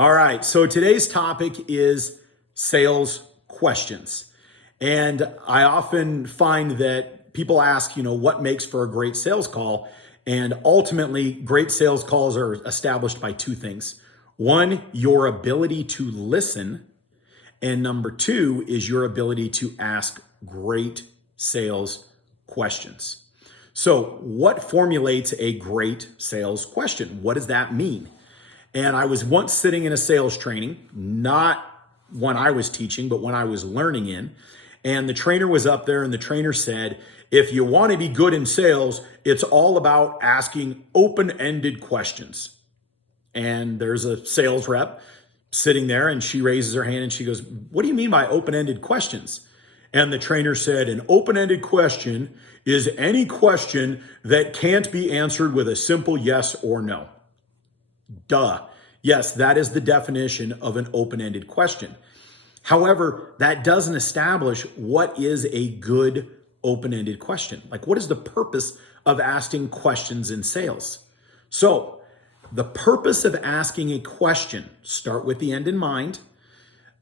All right, so today's topic is sales questions. And I often find that people ask, what makes for a great sales call? And ultimately, great sales calls are established by two things. One, your ability to listen. And number two is your ability to ask great sales questions. So, what formulates a great sales question? What does that mean? And I was once sitting in a sales training, not when I was teaching, but when I was learning in. And the trainer was up there and the trainer said, if you want to be good in sales, it's all about asking open-ended questions. And there's a sales rep sitting there and she raises her hand and she goes, what do you mean by open-ended questions? And the trainer said, an open-ended question is any question that can't be answered with a simple yes or no. Duh. Yes, that is the definition of an open-ended question. However, that doesn't establish what is a good open-ended question. Like, what is the purpose of asking questions in sales? So, the purpose of asking a question, start with the end in mind.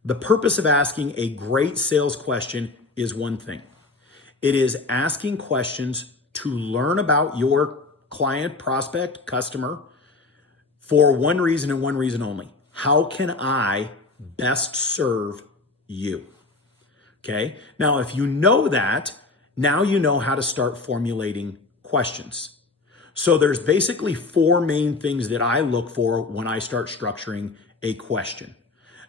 The purpose of asking a great sales question is one thing. It is asking questions to learn about your client, prospect, customer for one reason and one reason only. How can I best serve you? Okay. Now, if you know that, now you know how to start formulating questions. So there's basically four main things that I look for when I start structuring a question.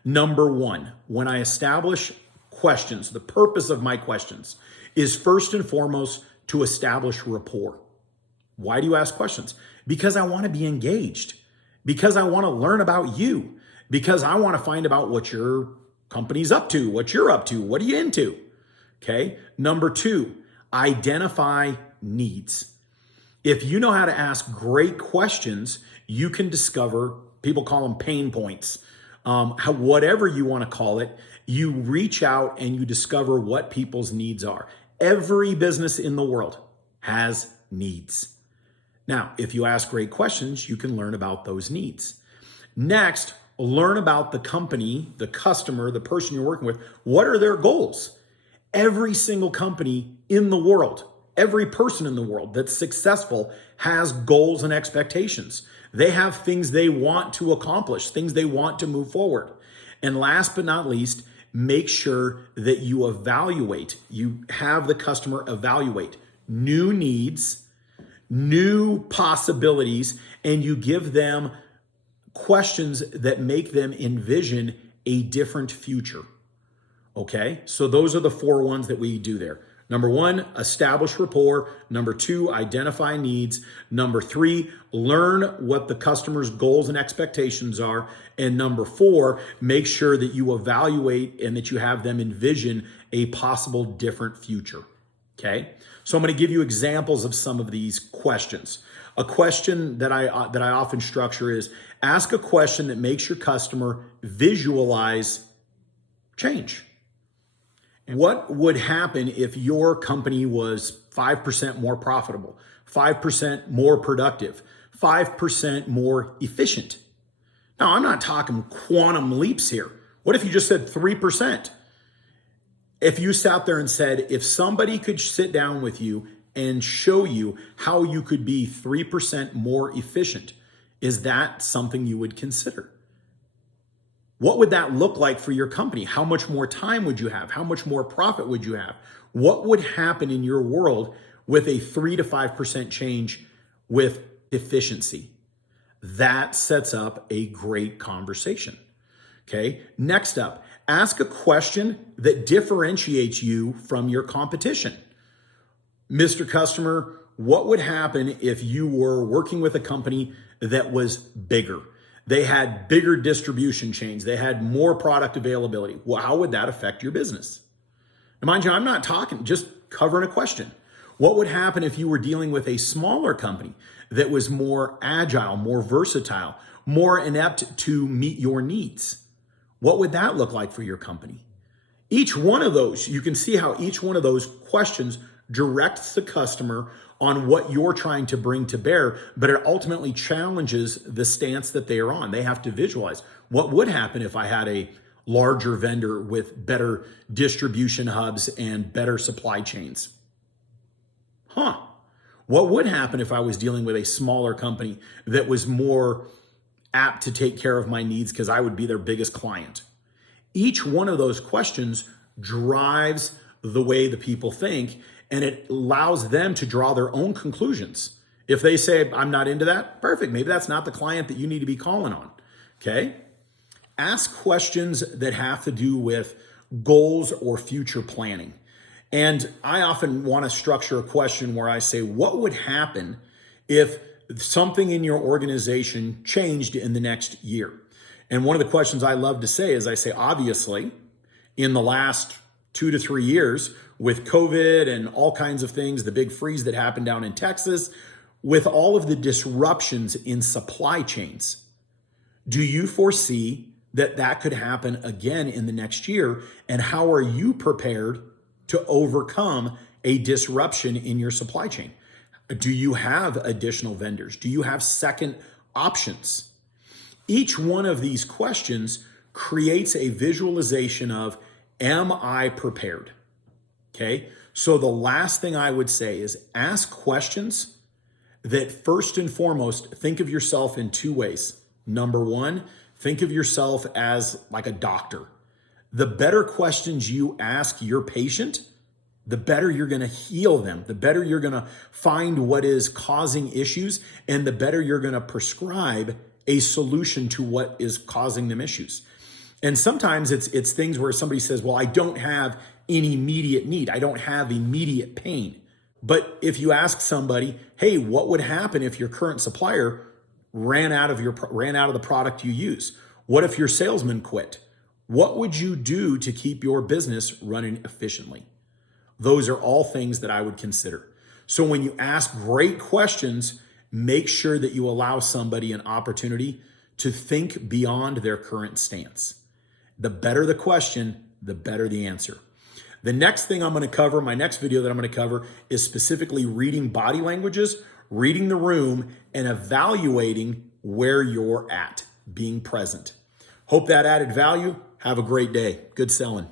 Number one, when I establish questions, the purpose of my questions is first and foremost to establish rapport. Why do you ask questions? Because I want to be engaged, because I want to learn about you, because I want to find out what your company's up to, what you're up to, what are you into? Okay. Number two, identify needs. If you know how to ask great questions, you can discover, people call them pain points, whatever you want to call it, you reach out and you discover what people's needs are. Every business in the world has needs. Now, if you ask great questions, you can learn about those needs. Next, learn about the company, the customer, the person you're working with. What are their goals? Every single company in the world, every person in the world that's successful has goals and expectations. They have things they want to accomplish, things they want to move forward. And last but not least, make sure that you have the customer evaluate new needs, new possibilities, and you give them questions that make them envision a different future. Okay, so those are the four ones that we do there. Number one, establish rapport. Number two, identify needs. Number three, learn what the customer's goals and expectations are. And number four, make sure that you evaluate and that you have them envision a possible different future. Okay, so I'm going to give you examples of some of these questions. A question that I often structure is ask a question that makes your customer visualize change. What would happen if your company was 5% more profitable, 5% more productive, 5% more efficient? Now, I'm not talking quantum leaps here. What if you just said 3%? If you sat there and said, if somebody could sit down with you and show you how you could be 3% more efficient, is that something you would consider? What would that look like for your company? How much more time would you have? How much more profit would you have? What would happen in your world with a 3 to 5% change with efficiency? That sets up a great conversation. Okay. Next up, ask a question that differentiates you from your competition. Mr. Customer, what would happen if you were working with a company that was bigger? They had bigger distribution chains. They had more product availability. Well, how would that affect your business? Now, mind you, I'm not talking, just covering a question. What would happen if you were dealing with a smaller company that was more agile, more versatile, more inept to meet your needs? What would that look like for your company? Each one of those, you can see how each one of those questions directs the customer on what you're trying to bring to bear, but it ultimately challenges the stance that they are on. They have to visualize what would happen if I had a larger vendor with better distribution hubs and better supply chains. What would happen if I was dealing with a smaller company that was more apt to take care of my needs because I would be their biggest client? Each one of those questions drives the way the people think, and it allows them to draw their own conclusions. If they say, I'm not into that, perfect. Maybe that's not the client that you need to be calling on. Okay? Ask questions that have to do with goals or future planning. And I often want to structure a question where I say, what would happen if something in your organization changed in the next year? And one of the questions I love to say is, I say, obviously, in the last 2 to 3 years, with COVID and all kinds of things, the big freeze that happened down in Texas, with all of the disruptions in supply chains, do you foresee that that could happen again in the next year? And how are you prepared to overcome a disruption in your supply chain? Do you have additional vendors? Do you have second options? Each one of these questions creates a visualization of, am I prepared? Okay, so the last thing I would say is ask questions that first and foremost, think of yourself in 2 ways. Number 1, think of yourself as like a doctor. The better questions you ask your patient, the better you're going to heal them, the better you're going to find what is causing issues, and the better you're going to prescribe a solution to what is causing them issues. And sometimes it's things where somebody says, well, I don't have an immediate need. I don't have immediate pain. But if you ask somebody, hey, what would happen if your current supplier ran out of the product you use? What if your salesman quit? What would you do to keep your business running efficiently? Those are all things that I would consider. So when you ask great questions, make sure that you allow somebody an opportunity to think beyond their current stance. The better the question, the better the answer. The next thing I'm going to cover, my next video that I'm going to cover, is specifically reading body languages, reading the room, and evaluating where you're at, being present. Hope that added value. Have a great day. Good selling.